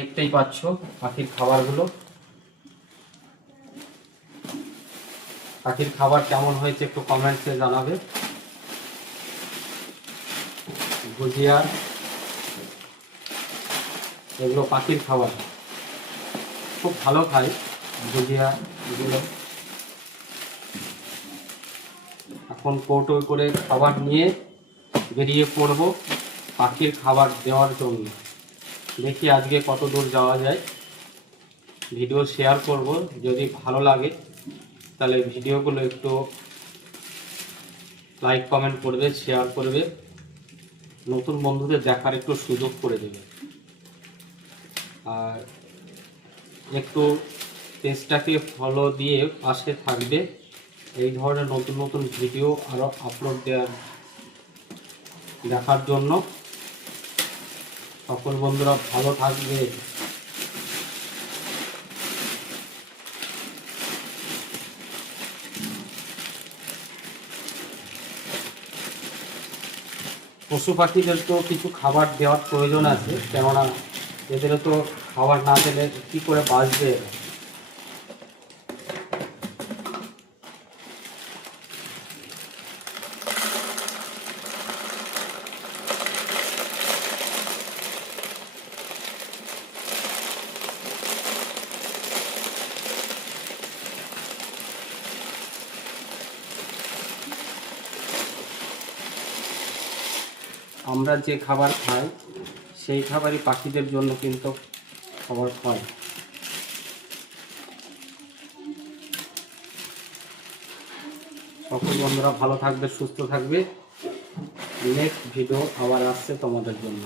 দেখতেই পাচ্ছ পাখির খাবারগুলো। পাখির খাবার কেমন হয়েছে একটু কমেন্টসে জানাবে। ভুজিয়া, এগুলো পাখির খাবার, খুব ভালো খায় ভুজিয়া এগুলো। এখন কৌটো করে খাবার নিয়ে বেরিয়ে পড়ব পাখির খাবার দেওয়ার জন্য। দেখি আজকে কত দূর যাওয়া যায়। ভিডিও শেয়ার করব, যদি ভালো লাগে তাহলে ভিডিওগুলো একটু লাইক কমেন্ট করবে, শেয়ার করবে, নতুন বন্ধুদের দেখার একটু সুযোগ করে দেবে। আর একটু পেজটাকে ফলো দিয়ে পাশে থাকবে। এই ধরনের নতুন নতুন ভিডিও আরও আপলোড দেখার জন্য। সকল বন্ধুরা ভালো থাকবে। পশু পাখিদের তো কিছু খাবার দেওয়ার প্রয়োজন আছে, কেননা এদেরও তো খাবার না দিলে কী করে বাঁচবে। আমরা যে খাবার খাই সেই খাবারই পাখিদের জন্য কিন্তু খাবার হয়। সকল বন্ধুরা ভালো থাকবে, সুস্থ থাকবে। নেক্সট ভিডিও আবার আসছে তোমাদের জন্য।